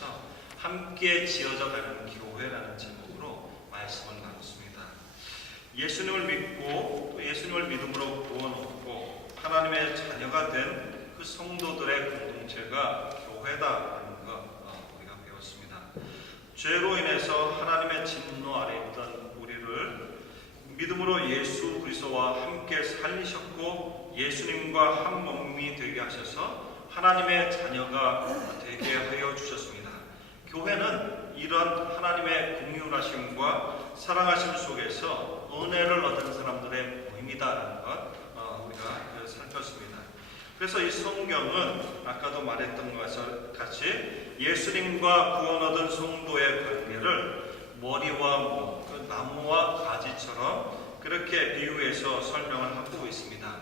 통해서 함께 지어져 가는 교회라는 제목으로 말씀을 나눴습니다. 예수님을 믿고 또 예수님을 믿음으로 구원 얻고 하나님의 자녀가 된 그 성도들의 공동체가 교회다라는 것 우리가 배웠습니다. 죄로 인해서 하나님의 진노 아래 있던 우리를 믿음으로 예수 그리스도와 함께 살리셨고 예수님과 한 몸이 되게 하셔서 하나님의 자녀가 되게 하여 주셨습니다. 교회는 이런 하나님의 긍휼하심과 사랑하심 속에서 은혜를 얻은 사람들의 모임이다라는 것 우리가 살폈습니다. 그래서 이 성경은 아까도 말했던 것과 같이 예수님과 구원 얻은 성도의 관계를 머리와 그 나무와 가지처럼 그렇게 비유해서 설명을 하고 있습니다.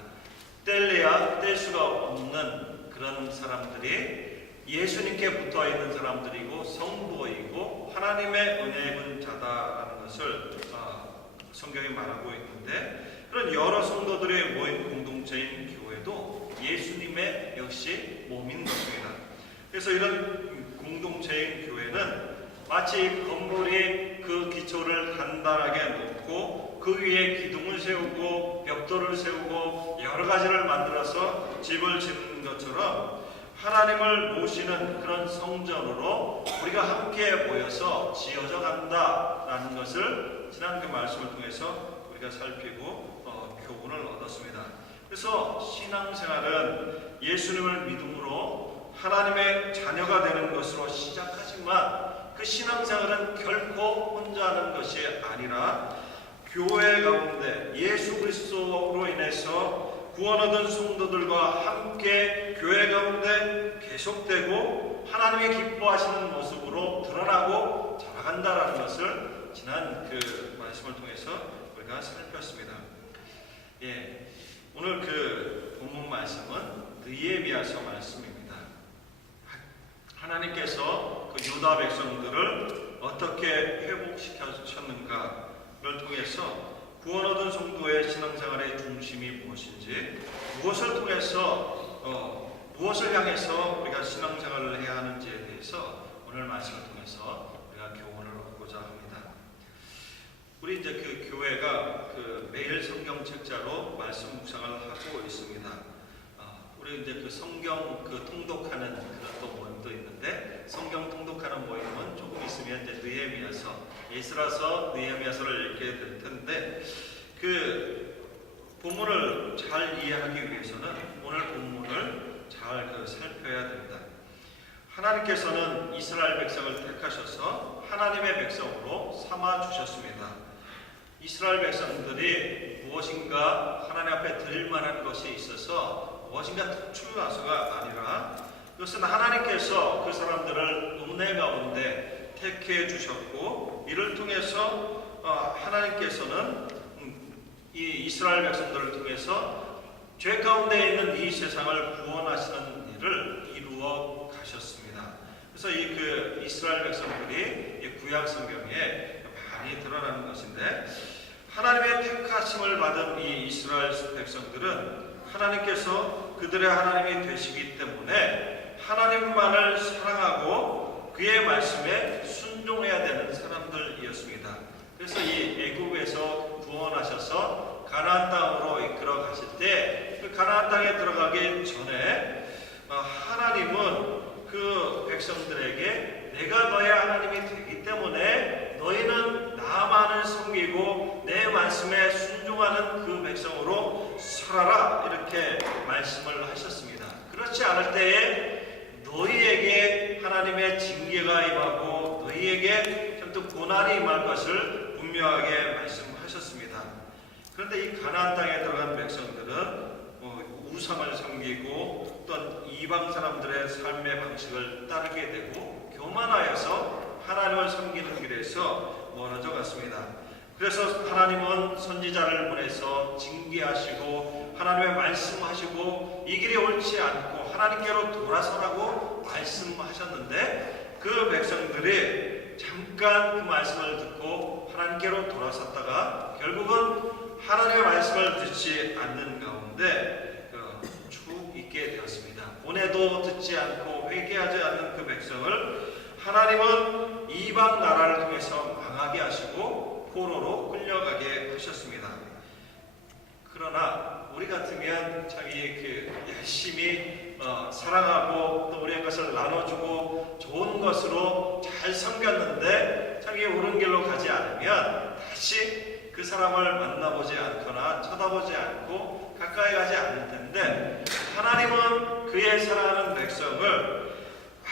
뗄래야 뗄 수가 없는 그런 사람들이 예수님께 붙어 있는 사람들이고 성도이고 하나님의 은혜 입은 자다라는 것을 성경이 말하고 있는데, 그런 여러 성도들의 모인 공동체인 교회도 예수님의 역시 몸인 것입니다. 그래서 이런 공동체인 교회는 마치 건물이 그 기초를 단단하게 놓고 그 위에 기둥을 세우고 벽돌을 세우고 여러 가지를 만들어서 집을 짓는 것처럼 하나님을 모시는 그런 성전으로 우리가 함께 모여서 지어져 간다라는 것을 지난 그 말씀을 통해서 우리가 살피고 교훈을 얻었습니다. 그래서 신앙생활은 예수님을 믿음으로 하나님의 자녀가 되는 것으로 시작하지만 그 신앙생활은 결코 혼자 하는 것이 아니라 교회 가운데 예수 그리스도로 인해서 구원 얻은 성도들과 함께 교회 가운데 계속되고 하나님이 기뻐하시는 모습으로 드러나고 자라간다라는 것을 지난 그 말씀을 통해서 우리가 살폈습니다. 오늘 그 본문 말씀은 느헤미야서 말씀입니다. 하나님께서 그 유다 백성들을 어떻게 회복시켰는가를 통해서 구원 얻은 성도의 신앙생활의 중심이 무엇인지, 무엇을 통해서 무엇을 향해서 우리가 신앙생활을 해야 하는지에 대해서 오늘 말씀을 통해서 우리가 교훈을 얻고자 합니다. 우리 이제 그 교회가 그 매일 성경 책자로 말씀 묵상을 하고 있습니다. 우리 이제 그 성경 그 통독하는 그런 또 모임도 있는데, 성경 통독하는 모임은 조금 있으면 이제 느헤미야서, 에스라서, 느헤미야서를 읽게 될 텐데, 그 본문을 잘 이해하기 위해서는 오늘 본문을 잘 살펴야 됩니다. 하나님께서는 이스라엘 백성을 택하셔서 하나님의 백성으로 삼아 주셨습니다. 이스라엘 백성들이 무엇인가 하나님 앞에 드릴 만한 것이 있어서 무엇인가 특출나서가 아니라, 그것은 하나님께서 그 사람들을 은혜 가운데 택해 주셨고, 이를 통해서 하나님께서는 이 이스라엘 백성들을 통해서 죄 가운데 있는 이 세상을 구원하시는 일을 이루어 가셨습니다. 그래서 이 그 이스라엘 백성들이 이 구약 성경에 많이 드러나는 것인데, 하나님의 택하심을 받은 이 이스라엘 백성들은 하나님께서 그들의 하나님이 되시기 때문에 하나님만을 사랑하고 그의 말씀에 순종해야 되는 사람들이었습니다. 그래서 이 애굽에서 구원하셔서 가나안 땅으로 이끌어 가실 때 그 가나안 땅에 들어가기 전에 하나님은 그 백성들에게 내가 너의 하나님이 되기 때문에 너희는 나만을 섬기고 내 말씀에 순종하는 그 백성으로 살아라, 이렇게 말씀을 하셨습니다. 그렇지 않을 때에 너희에게 하나님의 징계가 임하고 너희에게 전투 고난이 임할 것을 분명하게 말씀하셨습니다. 그런데 이 가나안 땅에 들어간 백성들은 우상을 섬기고 또 이방 사람들의 삶의 방식을 따르게 되고 교만하여서 하나님을 섬기는 길에서 멀어져 갔습니다. 그래서 하나님은 선지자를 보내서 징계하시고 하나님의 말씀하시고 이 길이 옳지 않고 하나님께로 돌아서라고 말씀하셨는데, 그 백성들이 잠깐 그 말씀을 듣고 하나님께로 돌아섰다가 결국은 하나님의 말씀을 듣지 않는 가운데 쭉 있게 되었습니다. 고뇌도 듣지 않고 회개하지 않는 그 백성을 하나님은 이방 나라를 통해서 망하게 하시고 포로로 끌려가게 하셨습니다. 그러나 우리 같으면 자기 열심히 사랑하고 또 우리의 것을 나눠주고 좋은 것으로 잘 섬겼는데 자기 옳은 길로 가지 않으면 다시 그 사람을 만나보지 않거나 쳐다보지 않고 가까이 가지 않을 텐데, 하나님은 그의 사랑하는 백성을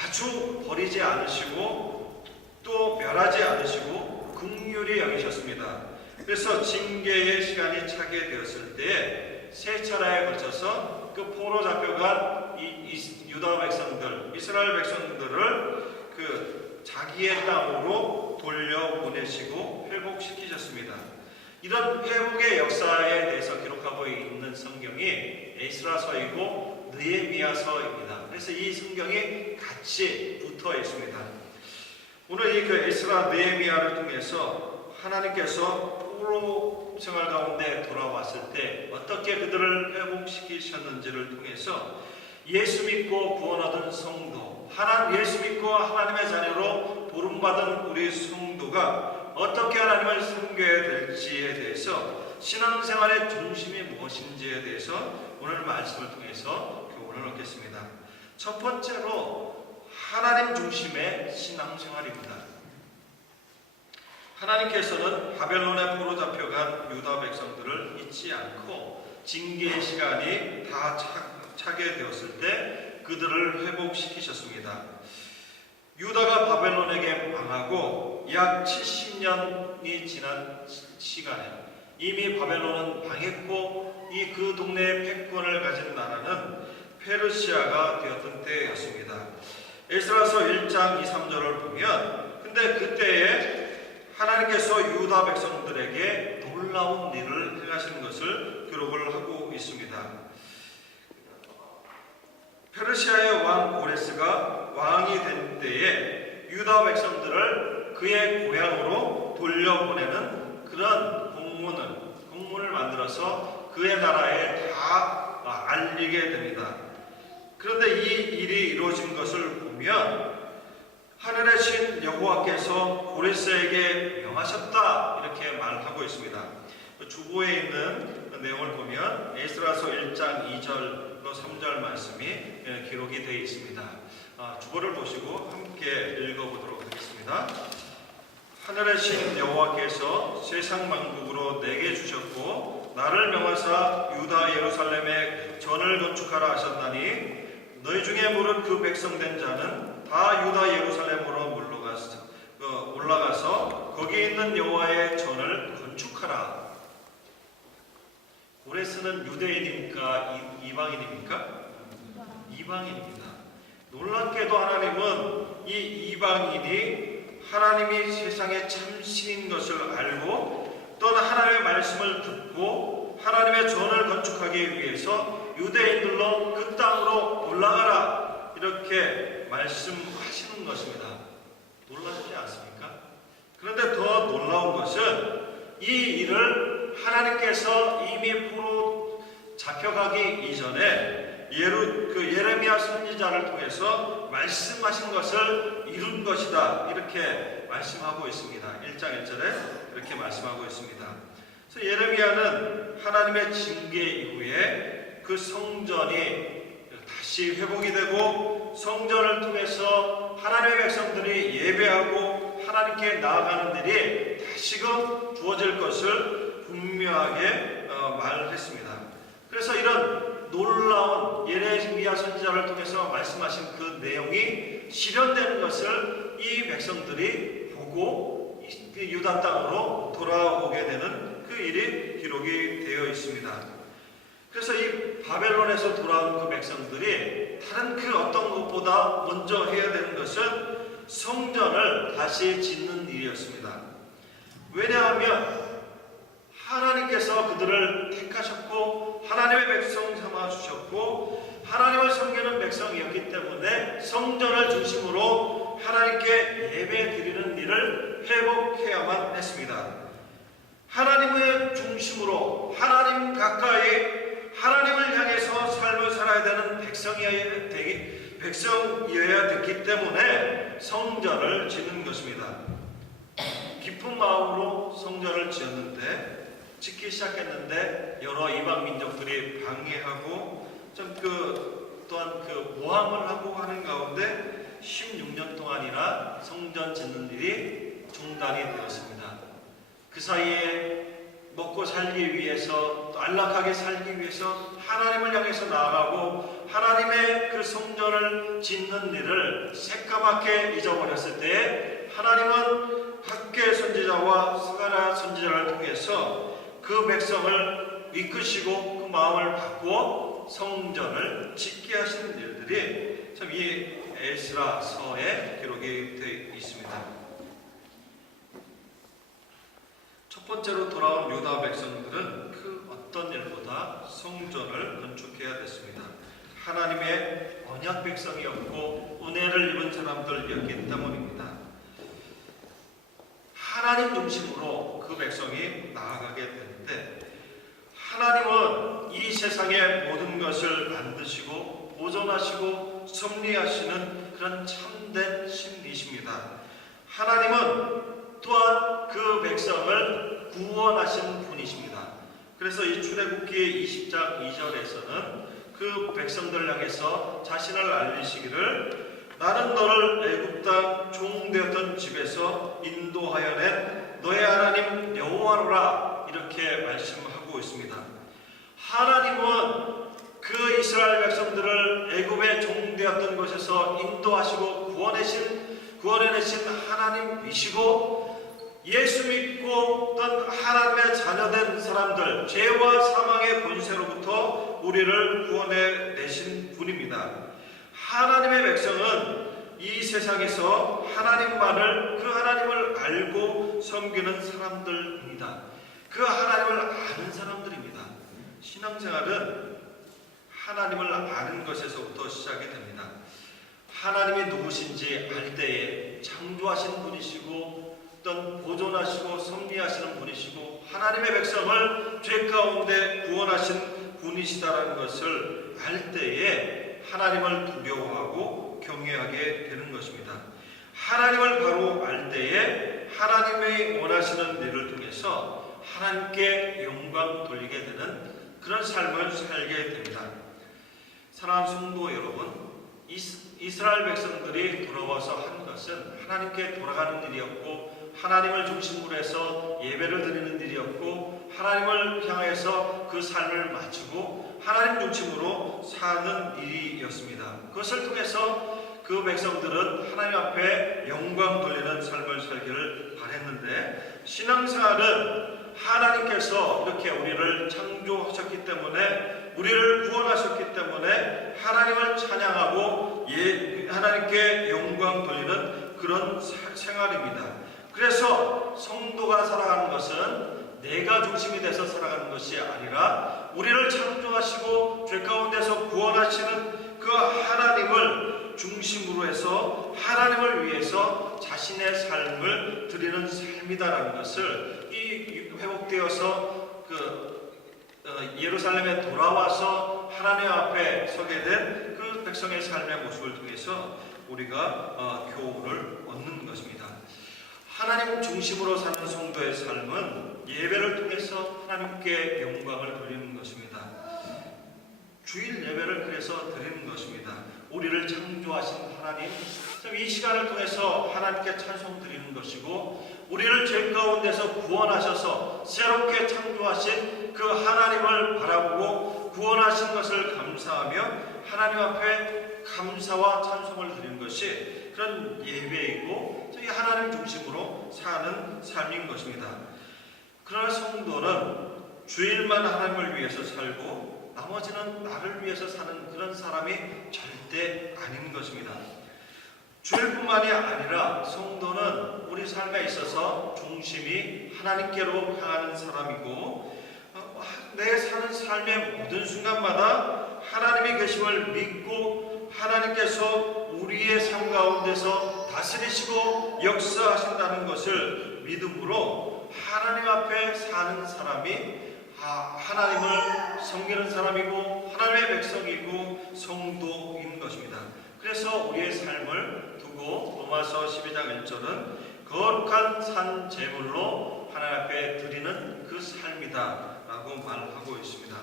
아주 버리지 않으시고 또 멸하지 않으시고 긍휼히 여기셨습니다. 그래서 징계의 시간이 차게 되었을 때에 세 차례에 걸쳐서 그 포로 잡혀간 유다 백성들, 이스라엘 백성들을 그 자기의 땅으로 돌려보내시고 회복시키셨습니다. 이런 회복의 역사에 대해서 기록하고 있는 성경이 에스라서이고 느헤미야서입니다. 그래서 이 성경이 같이 붙어 있습니다. 오늘 이 에스라 느헤미야를 통해서 하나님께서 포로 생활 가운데 돌아왔을 때 어떻게 그들을 회복시키셨는지를 통해서 예수 믿고 구원 얻은 성도, 예수 믿고 하나님의 자녀로 부름받은 우리 성도가 어떻게 하나님을 섬겨야 될지에 대해서, 신앙생활의 중심이 무엇인지에 대해서 오늘 말씀을 통해서 교훈을 얻겠습니다. 첫 번째로 하나님 중심의 신앙생활입니다. 하나님께서는 바벨론에 포로 잡혀간 유다 백성들을 잊지 않고 징계의 시간이 다 차게 되었을 때 그들을 회복시키셨습니다. 유다가 바벨론에게 망하고 약 70년이 지난 시간에 이미 바벨론은 망했고 그 동네의 패권을 가진 나라는 페르시아가 되었던 때였습니다. 에스라서 1장 2, 3절을 보면, 근데 그때에 하나님께서 유다 백성들에게 놀라운 일을 행하시는 것을 기록을 하고 있습니다. 페르시아의 왕 고레스가 왕이 된 때에 유다 백성들을 그의 고향으로 돌려보내는 그런 공문을 만들어서 그의 나라에 다 알리게 됩니다. 그런데 이 일이 이루어진 것을 보면 하늘의 신 여호와께서 고레스에게 명하셨다, 이렇게 말하고 있습니다. 주보에 있는 내용을 보면 에스라서 1장 2절로 3절 말씀이 기록이 되어 있습니다. 주보를 보시고 함께 읽어보도록 하겠습니다. 하늘의 신 여호와께서 세상 만국으로 내게 주셨고 나를 명하사 유다 예루살렘에 전을 건축하라 하셨나니, 너희 중에 무릇 그 백성된 자는 다 유다 예루살렘으로 올라가서 거기 있는 여호와의 전을 건축하라. 고레스는 유대인입니까? 이방인입니까? 이방인입니다. 놀랍게도 하나님은 이 이방인이 하나님이 세상의 참신인 것을 알고 또는 하나님의 말씀을 듣고 하나님의 전을 건축하기 위해서 유대인들로 그 땅으로 올라가라, 이렇게 말씀하시는 것입니다. 놀랍지 않습니까? 그런데 더 놀라운 것은 이 일을 하나님께서 이미 포로 잡혀가기 이전에 예레미야 선지자를 통해서 말씀하신 것을 이룬 것이다, 이렇게 말씀하고 있습니다. 1장 1절에 이렇게 말씀하고 있습니다. 그래서 예레미야는 하나님의 징계 이후에 그 성전이 다시 회복이 되고 성전을 통해서 하나님의 백성들이 예배하고 하나님께 나아가는 일이 다시금 주어질 것을 분명하게 말했습니다. 그래서 이런 놀라운 예레미야 선지자를 통해서 말씀하신 그 내용이 실현되는 것을 이 백성들이 보고 유다 땅으로 돌아오게 되는 그 일이 기록이 되어 있습니다. 그래서 이 바벨론에서 돌아온 그 백성들이 다른 그 어떤 것보다 먼저 해야 되는 것은 성전을 다시 짓는 일이었습니다. 왜냐하면 하나님께서 그들을 택하셨고 하나님의 백성 삼아 주셨고 하나님을 섬기는 백성이었기 때문에 성전을 중심으로 하나님께 예배 드리는 일을 회복해야만 했습니다. 하나님의 중심으로 하나님 가까이 하나님을 향해서 삶을 살아야 되는 백성이어야 됐기 때문에 앞에 성전을 짓는 것입니다. 깊은 마음으로 성전을 짓기 시작했는데 여러 이방 민족들이 방해하고 또한 모함을 하고 하는 가운데 16년 동안이나 성전 짓는 일이 중단이 되었습니다. 그 사이에 먹고 살기 위해서 또 안락하게 살기 위해서 하나님을 향해서 나아가고 하나님의 그 성전을 짓는 일을 새까맣게 잊어버렸을 때 하나님은 학개 선지자와 스가랴 선지자를 통해서 그 백성을 이끄시고 그 마음을 바꾸어 성전을 짓게 하시는 일들이 참 이 에스라서에 기록이 되어 있습니다. 첫 번째로 돌아온 유다 백성들은 그 어떤 일보다 성전을 건축해야 됐습니다. 하나님의 언약 백성이었고 은혜를 입은 사람들이었기 때문입니다. 하나님 중심으로 그 백성이 나아가게 되는데 하나님은 이 세상의 모든 것을 만드시고 보존하시고 섭리하시는 그런 참된 신이십니다. 하나님은 또한 그 백성을 구원하신 분이십니다. 그래서 이 출애굽기 20장 2절에서는 그 백성들 향해서 자신을 알리시기를 나는 너를 애굽 땅 종되었던 집에서 인도하여 낸 너의 하나님 여호와로라 이렇게 말씀하고 있습니다. 하나님은 그 이스라엘 백성들을 애굽의 종되었던 곳에서 인도하시고 구원해내신 하나님이시고 예수 믿고 어떤 하나님의 자녀된 사람들 죄와 사망의 권세로부터 우리를 구원해내신 분입니다. 하나님의 백성은 이 세상에서 하나님만을 그 하나님을 알고 섬기는 사람들입니다. 그 하나님을 아는 사람들입니다. 신앙생활은 하나님을 아는 것에서부터 시작이 됩니다. 하나님이 누구신지 알 때에 창조하신 분이시고 어떤 보존하시고 섭리하시는 분이시고 하나님의 백성을 죄 가운데 구원하신 분이시다라는 것을 알 때에 하나님을 두려워하고 경외하게 되는 것입니다. 하나님을 바로 알 때에 하나님의 원하시는 일을 통해서 하나님께 영광 돌리게 되는 그런 삶을 살게 됩니다. 사랑하는 성도 여러분, 이스라엘 백성들이 돌아와서 한 것은 하나님께 돌아가는 일이었고 하나님을 중심으로 해서 예배를 드리는 일이었고 하나님을 향해서 그 삶을 마치고 하나님 중심으로 사는 일이었습니다. 그것을 통해서 그 백성들은 하나님 앞에 영광 돌리는 삶을 살기를 바랬는데 신앙생활은 하나님께서 이렇게 우리를 창조하셨기 때문에 우리를 구원하셨기 때문에 하나님을 찬양하고 하나님께 영광 돌리는 그런 생활입니다. 그래서 성도가 살아가는 것은 내가 중심이 돼서 살아가는 것이 아니라 우리를 창조하시고 죄 가운데서 구원하시는 그 하나님을 중심으로 해서 하나님을 위해서 자신의 삶을 드리는 삶이다라는 것을 이 회복되어서 예루살렘에 돌아와서 하나님 앞에 서게 된 그 백성의 삶의 모습을 통해서 우리가 교훈을 얻는 것입니다. 하나님 중심으로 사는 성도의 삶은 예배를 통해서 하나님께 영광을 돌리는 것입니다. 주일 예배를 그래서 드리는 것입니다. 우리를 창조하신 하나님, 이 시간을 통해서 하나님께 찬송 드리는 것이고 우리를 죄 가운데서 구원하셔서 새롭게 창조하신 그 하나님을 바라보고 구원하신 것을 감사하며 하나님 앞에 감사와 찬송을 드리는 것이 그런 예배이고 저희 하나님 중심으로 사는 삶인 것입니다. 그러나 성도는 주일만 하나님을 위해서 살고 나머지는 나를 위해서 사는 그런 사람이 절대 아닌 것입니다. 주일뿐만이 아니라 성도는 우리 삶에 있어서 중심이 하나님께로 향하는 사람이고 내 사는 삶의 모든 순간마다 하나님의 계심을 믿고 하나님께서 우리의 삶 가운데서 다스리시고 역사하신다는 것을 믿음으로 하나님 앞에 사는 사람이 하나님을 섬기는 사람이고 하나님의 백성이고 성도인 것입니다. 그래서 우리의 삶을 두고 로마서 12장 1절은 거룩한 산 제물로 하나님 앞에 드리는 그 삶이다 라고 말하고 있습니다.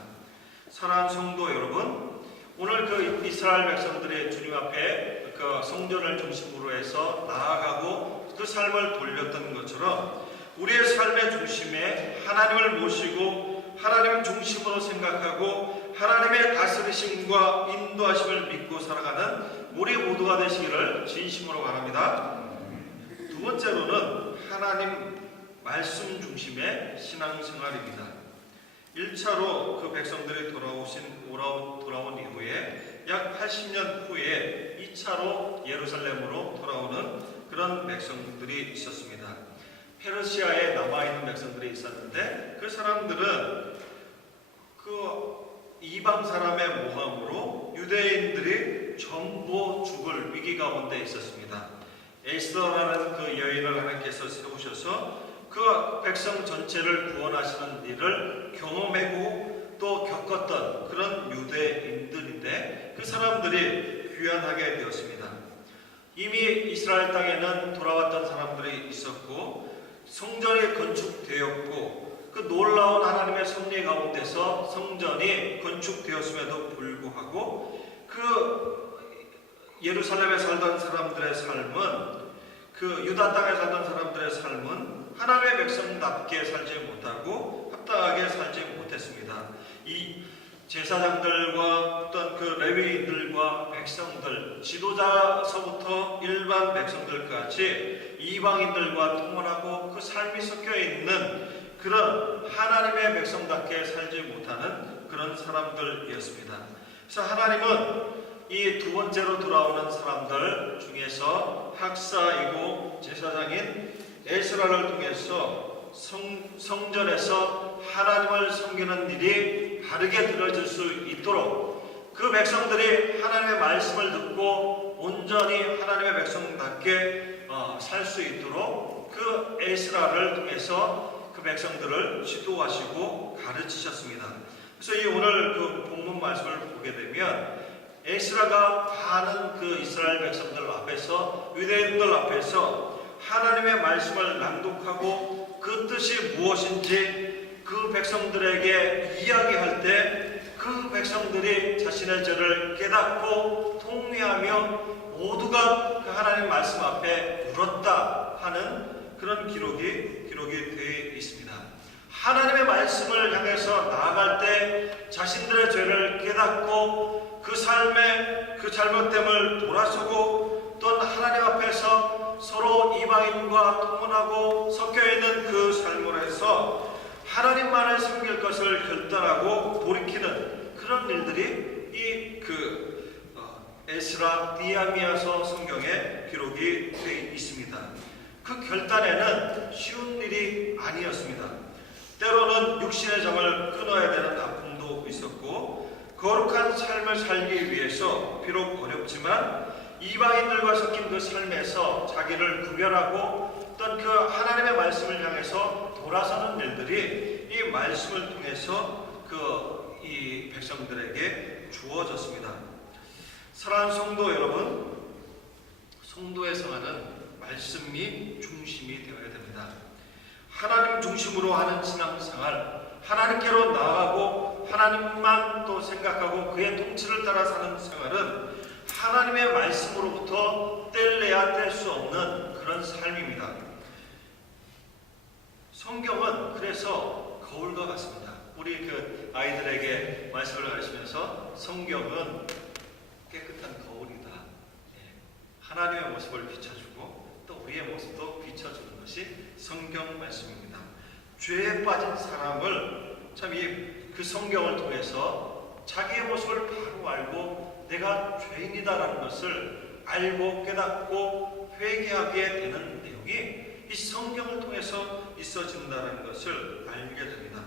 사랑하는 성도 여러분, 오늘 그 이스라엘 백성들이 주님 앞에 그 성전을 중심으로 해서 나아가고 그 삶을 돌렸던 것처럼 우리의 삶의 중심에 하나님을 모시고 하나님 중심으로 생각하고 하나님의 다스리심과 인도하심을 믿고 살아가는 우리 모두가 되시기를 진심으로 바랍니다. 두 번째로는 하나님 말씀 중심의 신앙생활입니다. 1차로 그 백성들이 돌아온 이후에 약 80년 후에 2차로 예루살렘으로 돌아오는 그런 백성들이 있었습니다. 페르시아에 남아있는 백성들이 있었는데 그 사람들은 그 이방 사람의 모함으로 유대인들이 전부 죽을 위기 가운데 있었습니다. 에스더라는 그 여인을 하나님께서 세우셔서 그 백성 전체를 구원하시는 일을 경험하고 또 겪었던 그런 유대인들인데 그 사람들이 귀환하게 되었습니다. 이미 이스라엘 땅에는 돌아왔던 사람들이 있었고 성전이 건축되었고 그 놀라운 하나님의 섭리 가운데서 성전이 건축되었음에도 불구하고 그 예루살렘에 살던 사람들의 삶은 그 유다 땅에 살던 사람들의 삶은 하나님의 백성답게 살지 못하고 합당하게 살지 못했습니다. 이 제사장들과 어떤 그 레위인들과 백성들, 지도자서부터 일반 백성들까지 이방인들과 통혼하고 그 삶이 섞여 있는 그런 하나님의 백성답게 살지 못하는 그런 사람들이었습니다. 그래서 하나님은 이 두 번째로 돌아오는 사람들 중에서 학사이고 제사장인 에스라를 통해서 성전에서 하나님을 섬기는 일이 바르게 드러질 수 있도록 그 백성들이 하나님의 말씀을 듣고 온전히 하나님의 백성답게 살 수 있도록 그 에스라를 통해서 그 백성들을 지도하시고 가르치셨습니다. 그래서 이 오늘 그 본문 말씀을 보게 되면 에스라가 많은 그 이스라엘 백성들 앞에서 유대인들 앞에서 하나님의 말씀을 낭독하고 그 뜻이 무엇인지 그 백성들에게 이야기할 때 그 백성들이 자신의 죄를 깨닫고 통회하며 모두가 그 하나님 말씀 앞에 울었다 하는 그런 기록이 되어 있습니다. 하나님의 말씀을 향해서 나아갈 때 자신들의 죄를 깨닫고 그 삶의 그 잘못됨을 돌아서고 또 하나님 앞에서 서로 이방인과 통혼하고 섞여있는 그 삶을 해서 하나님만을 섬길 것을 결단하고 돌이키는 그런 일들이 이 에스라 느헤미야서 성경에 기록이 되어 있습니다. 그 결단에는 쉬운 일이 아니었습니다. 때로는 육신의 정을 끊어야 되는 아픔도 있었고 거룩한 삶을 살기 위해서 비록 어렵지만 이방인들과 섞인 그 삶에서 자기를 구별하고 어떤 그 하나님의 말씀을 향해서 돌아서는 일들이 이 말씀을 통해서 이 백성들에게 주어졌습니다. 사랑하는 성도 여러분, 성도의 생활은 말씀이 중심이 되어야 됩니다. 하나님 중심으로 하는 신앙생활, 하나님께로 나아가고 하나님만 또 생각하고 그의 통치를 따라 사는 생활은 하나님의 말씀으로부터 뗄래야 뗄 수 없는 그런 삶입니다. 성경은 그래서 거울과 같습니다. 우리 그 아이들에게 말씀을 가르치면서 성경은 깨끗한 거울이다. 하나님의 모습을 비춰주고 또 우리의 모습도 비춰주는 것이 성경 말씀입니다. 죄에 빠진 사람을 참 그 성경을 통해서 자기의 모습을 바로 알고 내가 죄인이다라는 것을 알고 깨닫고 회개하게 되는 내용이 이 성경을 통해서 있어진다는 것을 알게 됩니다.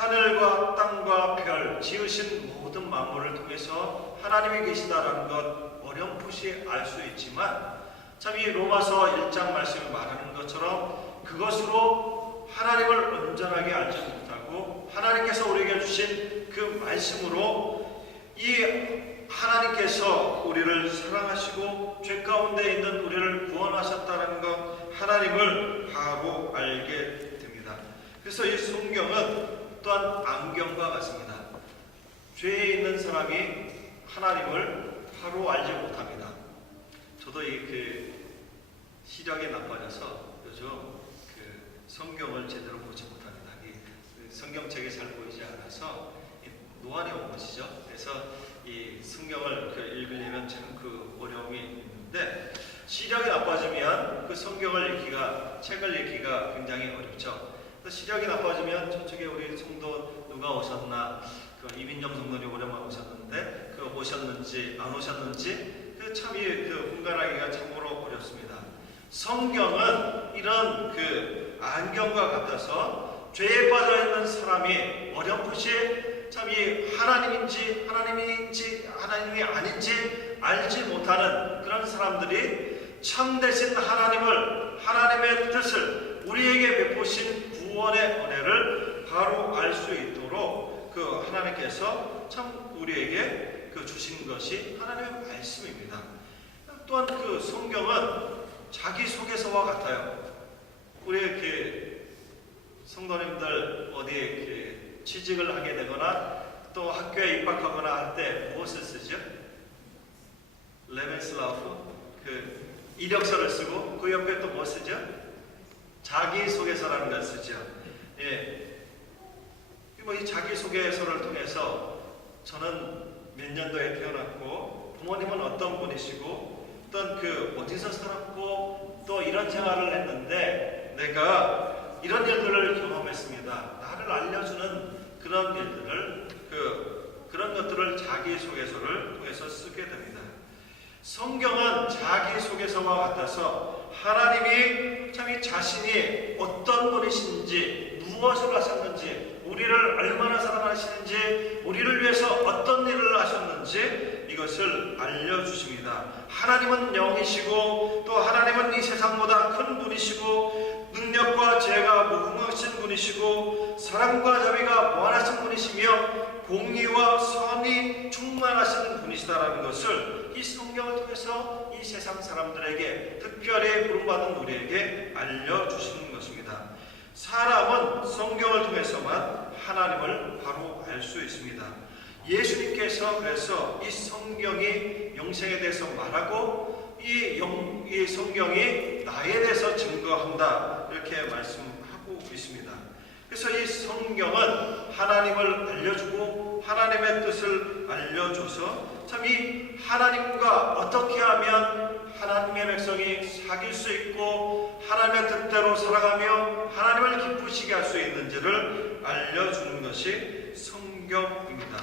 하늘과 땅과 별, 지으신 모든 만물을 통해서 하나님이 계시다라는 것 어렴풋이 알 수 있지만 참 이 로마서 1장 말씀이 말하는 것처럼 그것으로 하나님을 온전하게 알지 못하고 하나님께서 우리에게 주신 그 말씀으로 이 하나님께서 우리를 사랑하시고 죄 가운데 있는 우리를 구원하셨다는 것, 하나님을 바로 알게 됩니다. 그래서 이 성경은 또한 안경과 같습니다. 죄에 있는 사람이 하나님을 바로 알지 못합니다. 저도 이 시력이 나빠져서 요즘 성경을 제대로 보지 못합니다. 성경책이 잘 보이지 않아서 노안이 온 것이죠. 그래서 이 성경을 읽으려면 참 어려움이 있는데, 시력이 나빠지면 성경을 읽기가, 책을 읽기가 굉장히 어렵죠. 시력이 나빠지면 저쪽에 우리 성도 누가 오셨나, 이민정 성도님 오랜만에 오셨는데 오셨는지 안 오셨는지 참 분간하기가 참으로 어렵습니다. 성경은 이런 안경과 같아서 죄에 빠져 있는 사람이 어렴풋이 참 이 하나님인지 하나님이 아닌지 알지 못하는 그런 사람들이 참되신 하나님의 뜻을, 우리에게 베푸신 구원의 은혜를 바로 알 수 있도록 하나님께서 참 우리에게 주신 것이 하나님의 말씀입니다. 또한 성경은 자기소개서와 같아요. 우리 성도님들 어디에 취직을 하게 되거나 또 학교에 입학하거나 할 때 무엇을 쓰죠? 레벤슬라프 이력서를 쓰고 그 옆에 또 뭐 쓰죠? 자기소개서라는 걸 쓰죠. 이 자기소개서를 통해서 저는 몇 년도에 태어났고, 부모님은 어떤 분이시고, 어디서 살았고, 또 이런 생활을 했는데 내가 이런 일들을 경험했습니다. 나를 알려주는 그런 일들을, 그런 것들을 자기소개서를 통해서 쓰게 됩니다. 성경은 자기소개서와 같아서 하나님이 참 이 자신이 어떤 분이신지, 무엇을 하셨는지, 우리를 얼마나 사랑하시는지, 우리를 위해서 어떤 일을 하셨는지 이것을 알려주십니다. 하나님은 영이시고, 또 하나님은 이 세상보다 큰 분이시고, 능력과 죄가 무궁하신 분이시고, 사랑과 자비가 무한하신 분이시며, 공의와 선이 충만하신 분이시다라는 것을 이 성경을 통해서 이 세상 사람들에게, 특별히 부름받은 우리에게 알려주시는 것입니다. 사람은 성경을 통해서만 하나님을 바로 알 수 있습니다. 예수님께서 그래서 이 성경이 영생에 대해서 말하고 이 성경이 나에 대해서 증거한다, 이렇게 말씀하고 있습니다. 그래서 이 성경은 하나님을 알려주고 하나님의 뜻을 알려줘서 참 이 하나님과 어떻게 하면 하나님의 백성이 사귈 수 있고 하나님의 뜻대로 살아가며 하나님을 기쁘시게 할 수 있는지를 알려주는 것이 성경입니다.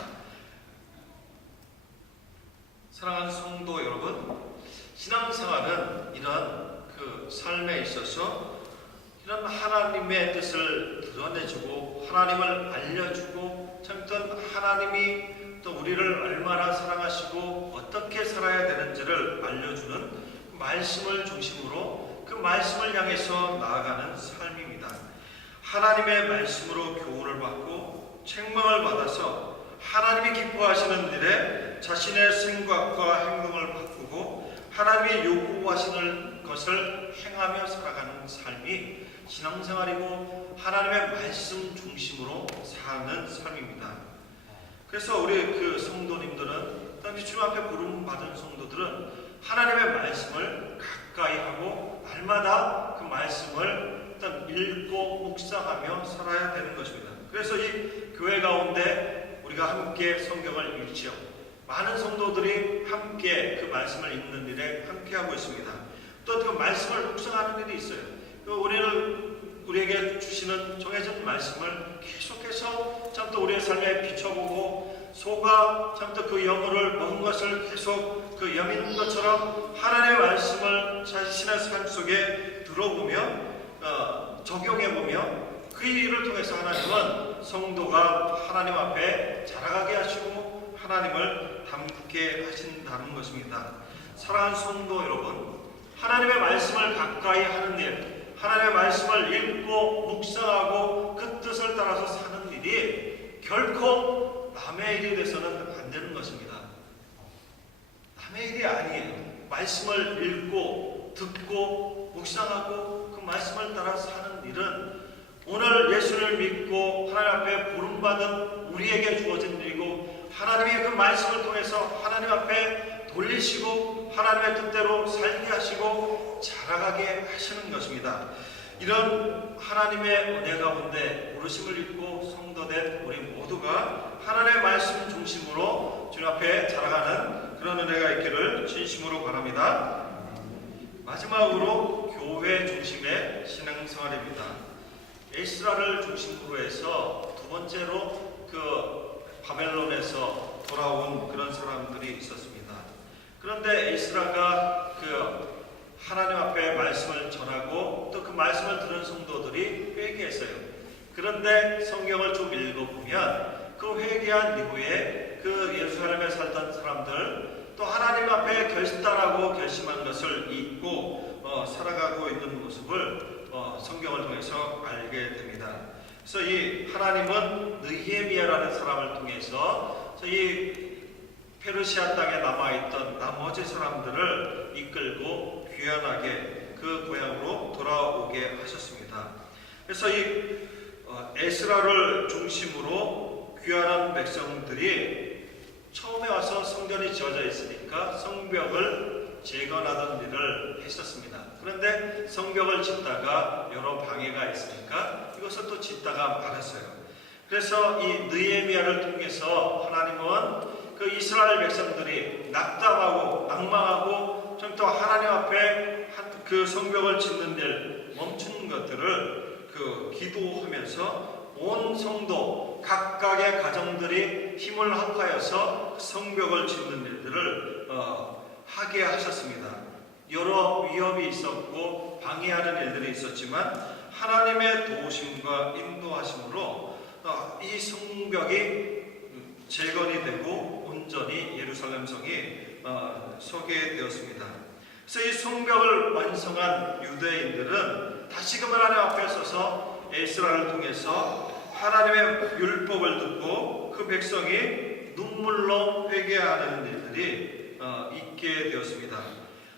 사랑하는 성도 여러분, 신앙생활은 이런 삶에 있어서 이런 하나님의 뜻을 드러내주고 하나님을 알려주고, 참 하나님이 또 우리를 얼마나 사랑하시고 어떻게 살아야 되는지를 알려주는 말씀을 중심으로 그 말씀을 향해서 나아가는 삶입니다. 하나님의 말씀으로 교훈을 받고 책망을 받아서 하나님이 기뻐하시는 일에 자신의 생각과 행동을 바꾸고 하나님이 요구하시는 것을 행하며 살아가는 삶이 신앙생활이고 하나님의 말씀 중심으로 사는 삶입니다. 그래서 우리 성도님들은, 주님 앞에 부름받은 성도들은 하나님의 말씀을 가까이 하고 날마다 그 말씀을 읽고 묵상하며 살아야 되는 것입니다. 그래서 이 교회 가운데 우리가 함께 성경을 읽죠. 많은 성도들이 함께 그 말씀을 읽는 일에 함께하고 있습니다. 또 그 말씀을 묵상하는 일이 있어요. 우리에게 주시는 정해진 말씀을 계속해서 참 또 우리의 삶에 비춰보고, 소가 참 또 그 영혼을 먹은 것을 계속 여미는 것처럼 하나님의 말씀을 자신의 삶 속에 들어보며 적용해보며, 그 일을 통해서 하나님은 성도가 하나님 앞에 자라가게 하시고 하나님을 닮게 하신다는 것입니다. 사랑하는 성도 여러분, 하나님의 말씀을 가까이 하는 일, 하나님의 말씀을 읽고 묵상하고 그 뜻을 따라서 사는 일이 결코 남의 일이 돼서는 안 되는 것입니다. 남의 일이 아니에요. 말씀을 읽고 듣고 묵상하고 그 말씀을 따라 사는 일은 오늘 예수를 믿고 하나님 앞에 부름받은 우리에게 주어진 일이고, 하나님이 그 말씀을 통해서 하나님 앞에 돌리시고 하나님의 뜻대로 살게 하시고 자라가게 하시는 것입니다. 이런 하나님의 은혜 가운데 부르심을 입고 성도된 우리 모두가 하나님의 말씀 중심으로 주님 앞에 자라가는 그런 은혜가 있기를 진심으로 바랍니다. 마지막으로 교회 중심의 신앙생활입니다. 에스라를 중심으로 해서 두 번째로 그 바벨론에서 돌아온 그런 사람들이 있었습니다. 그런데 에스라가 그 하나님 앞에 말씀을 전하고 또 그 말씀을 들은 성도들이 회개했어요. 그런데 성경을 좀 읽어보면 그 회개한 이후에 그 예루살렘에 살던 사람들, 또 하나님 앞에 결단하고 결심한 것을 잊고 살아가고 있는 모습을 성경을 통해서 알게 됩니다. 그래서 이 하나님은 느헤미야라는 사람을 통해서 이 페르시아 땅에 남아있던 나머지 사람들을 이끌고 귀환하게 그 고향으로 돌아오게 하셨습니다. 그래서 이 에스라를 중심으로 귀환한 백성들이 처음에 와서 성전이 지어져 있으니까 성벽을 재건하던 일을 했었습니다. 그런데 성벽을 짓다가 여러 방해가 있으니까 이것을 또 짓다가 말았어요. 그래서 이 느헤미야를 통해서 하나님은 그 이스라엘 백성들이 낙담하고 낭망하고 좀 더 하나님 앞에 그 성벽을 짓는 일 멈춘 것들을 그 기도하면서 온 성도 각각의 가정들이 힘을 합하여서 성벽을 짓는 일들을 하게 하셨습니다. 여러 위협이 있었고 방해하는 일들이 있었지만 하나님의 도우심과 인도하심으로 이 성벽이 재건이 되고 온전히 예루살렘 성이 서게 되었습니다. 그래서 이 성벽을 완성한 유대인들은 다시금 하나님 앞에 서서 에스라를 통해서 하나님의 율법을 듣고 그 백성이 눈물로 회개하는 일들이 있게 되었습니다.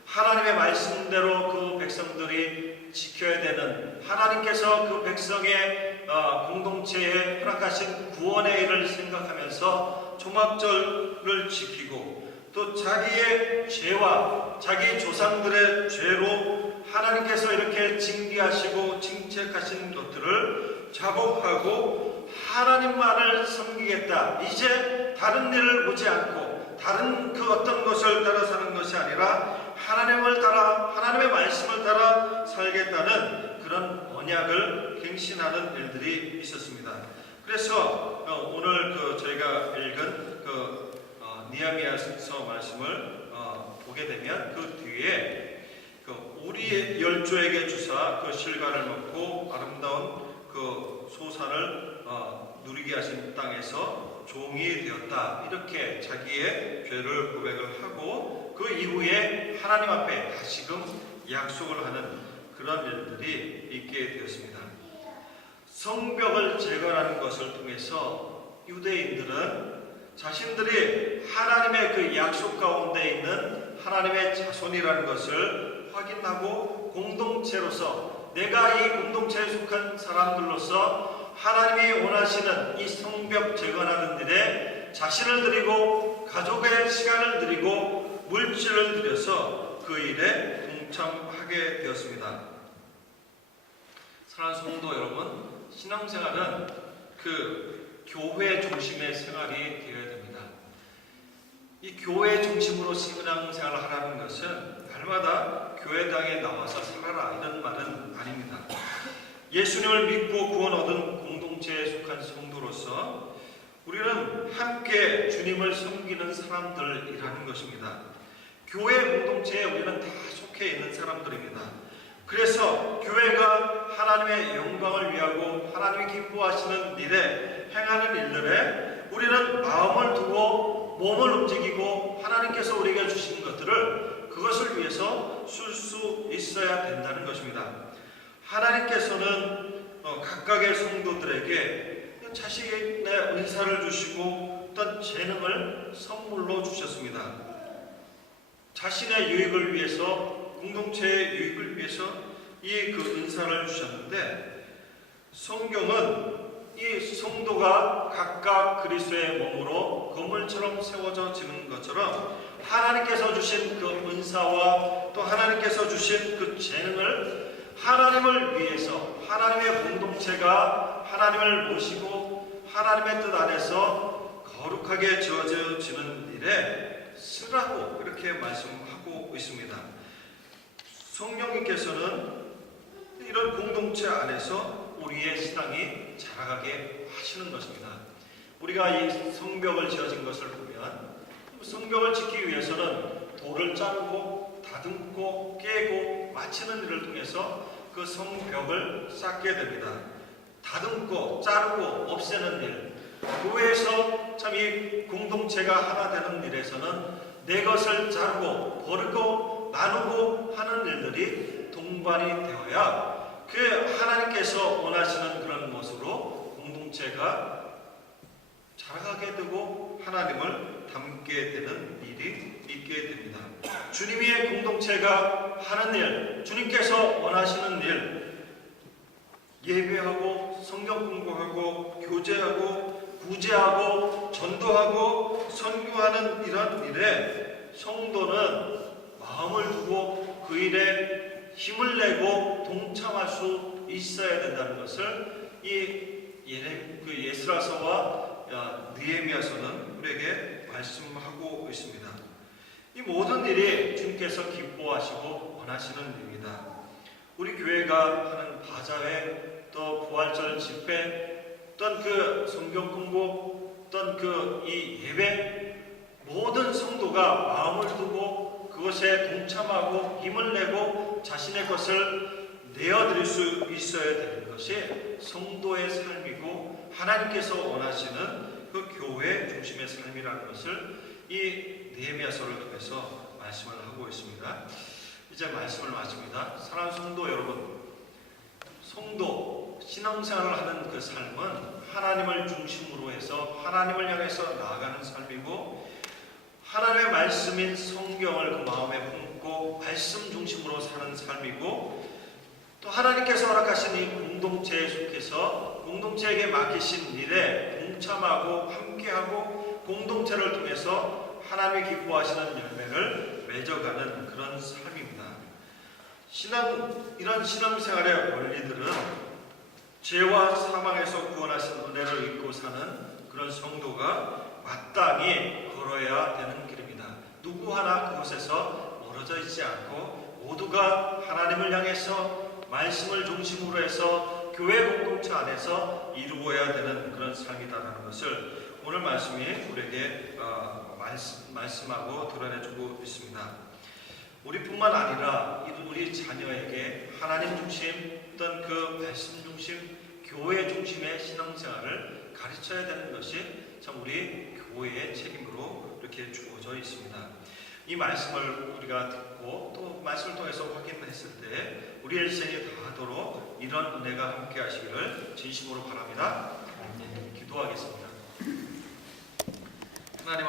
하나님의 말씀대로 그 백성들이 지켜야 되는, 하나님께서 그 백성의 공동체에 허락하신 구원의 일을 생각하면서 초막절을 지키고 또 자기의 죄와 자기 조상들의 죄로 하나님께서 이렇게 징계하시고 징책하신 것들을 자복하고 하나님만을 섬기겠다, 이제 다른 일을 보지 않고 다른 그 어떤 것을 따라 사는 것이 아니라 하나님을 따라, 하나님의 말씀을 따라 살겠다는 그런 언약을 갱신하는 일들이 있었습니다. 그래서 오늘 저희가 읽은 느헤미야서 말씀을 보게 되면 그 뒤에 우리 열조에게 주사 그 실과를 먹고 아름다운 그 소산을 누리게 하신 땅에서 종이 되었다, 이렇게 자기의 죄를 고백을 하고 그 이후에 하나님 앞에 다시금 약속을 하는 그런 일들이 있게 되었습니다. 성벽을 재건하는 것을 통해서 유대인들은 자신들이 하나님의 그 약속 가운데 있는 하나님의 자손이라는 것을 확인하고 공동체로서, 내가 이 공동체에 속한 사람들로서 하나님이 원하시는 이 성벽 재건하는 일에 자신을 드리고 가족의 시간을 드리고 물질을 들여서 그 일에 동참하게 되었습니다. 사랑하는 성도 여러분, 신앙생활은 그 교회 중심의 생활이 되어야 됩니다. 이 교회 중심으로 신앙생활을 하라는 것은 날마다 교회당에 나와서 살아라 이런 말은 아닙니다. 예수님을 믿고 구원 얻은 공동체에 속한 성도로서 우리는 함께 주님을 섬기는 사람들이라는 것입니다. 교회 공동체에 우리는 다 속해 있는 사람들입니다. 그래서 교회가 하나님의 영광을 위하고 하나님이 기뻐하시는 일에 행하는 일들에 우리는 마음을 두고 몸을 움직이고 하나님께서 우리에게 주신 것들을 그것을 위해서 쓸 수 있어야 된다는 것입니다. 하나님께서는 각각의 성도들에게 자신의 은사를 주시고 어떤 재능을 선물로 주셨습니다. 자신의 유익을 위해서, 공동체의 유익을 위해서 이 그 은사를 주셨는데, 성경은 이 성도가 각각 그리스도의 몸으로 건물처럼 세워져 지는 것처럼 하나님께서 주신 그 은사와 또 하나님께서 주신 그 재능을 하나님을 위해서, 하나님의 공동체가 하나님을 모시고 하나님의 뜻 안에서 거룩하게 지어지는 일에 쓰라고 이렇게 말씀하고 있습니다. 성령님께서는 이런 공동체 안에서 우리의 신앙이 자라가게 하시는 것입니다. 우리가 이 성벽을 지어진 것을 보면, 성벽을 짓기 위해서는 돌을 자르고 다듬고 깨고 맞추는 일을 통해서 그 성벽을 쌓게 됩니다. 다듬고 자르고 없애는 일, 교회에서 참 이 공동체가 하나 되는 일에서는 내 것을 자르고 버리고 나누고 하는 일들이 동반이 되어야 그 하나님께서 원하시는 그런 모습으로 공동체가 자라가게 되고 하나님을 닮게 되는 일이 있게 됩니다. 주님의 공동체가 하는 일, 주님께서 원하시는 일, 예배하고 성경 공부하고 교제하고 구제하고 전도하고 선교하는 이런 일에 성도는 마음을 두고 그 일에 힘을 내고 동참할 수 있어야 된다는 것을 이 예스라서와 느헤미야서는 우리에게 말씀하고 있습니다. 이 모든 일이 주님께서 기뻐하시고 원하시는 일입니다. 우리 교회가 하는 바자회, 또 부활절 집회, 어떤 그 성경 공부, 어떤 그 이 예배, 모든 성도가 마음을 두고 그것에 동참하고 힘을 내고 자신의 것을 내어드릴 수 있어야 되는 것이 성도의 삶이고 하나님께서 원하시는 그 교회 중심의 삶이라는 것을 이 느헤미야서를 통해서 말씀을 하고 있습니다. 이제 말씀을 마칩니다. 사랑하는 성도 여러분, 성도 신앙생활을 하는 그 삶은 하나님을 중심으로 해서 하나님을 향해서 나아가는 삶이고, 하나님의 말씀인 성경을 그 마음에 품고 말씀 중심으로 사는 삶이고, 또 하나님께서 허락하신 이 공동체에 속해서 공동체에게 맡기신 일에 동참하고 함께하고 공동체를 통해서 하나님이 기뻐하시는 열매를 맺어가는 그런 삶입니다. 이런 신앙생활의 원리들은 죄와 사망에서 구원하신 은혜를 입고 사는 그런 성도가 마땅히 걸어야 되는 길입니다. 누구 하나 그곳에서 멀어져 있지 않고 모두가 하나님을 향해서 말씀을 중심으로 해서 교회 공동체 안에서 이루어야 되는 그런 삶이다라는 것을 오늘 말씀이 우리에게 말씀하고 드러내주고 있습니다. 우리뿐만 아니라 우리 자녀에게 하나님 중심, 어떤 그 말씀 중심, 교회 중심의 신앙생활을 가르쳐야 되는 것이 참 우리 교회의 책임으로 이렇게 주어져 있습니다. 이 말씀을 우리가 듣고 또 말씀을 통해서 확인했을 때 우리의 인생이 다하도록 이런 은혜가 함께 하시기를 진심으로 바랍니다. 기도하겠습니다. 하나님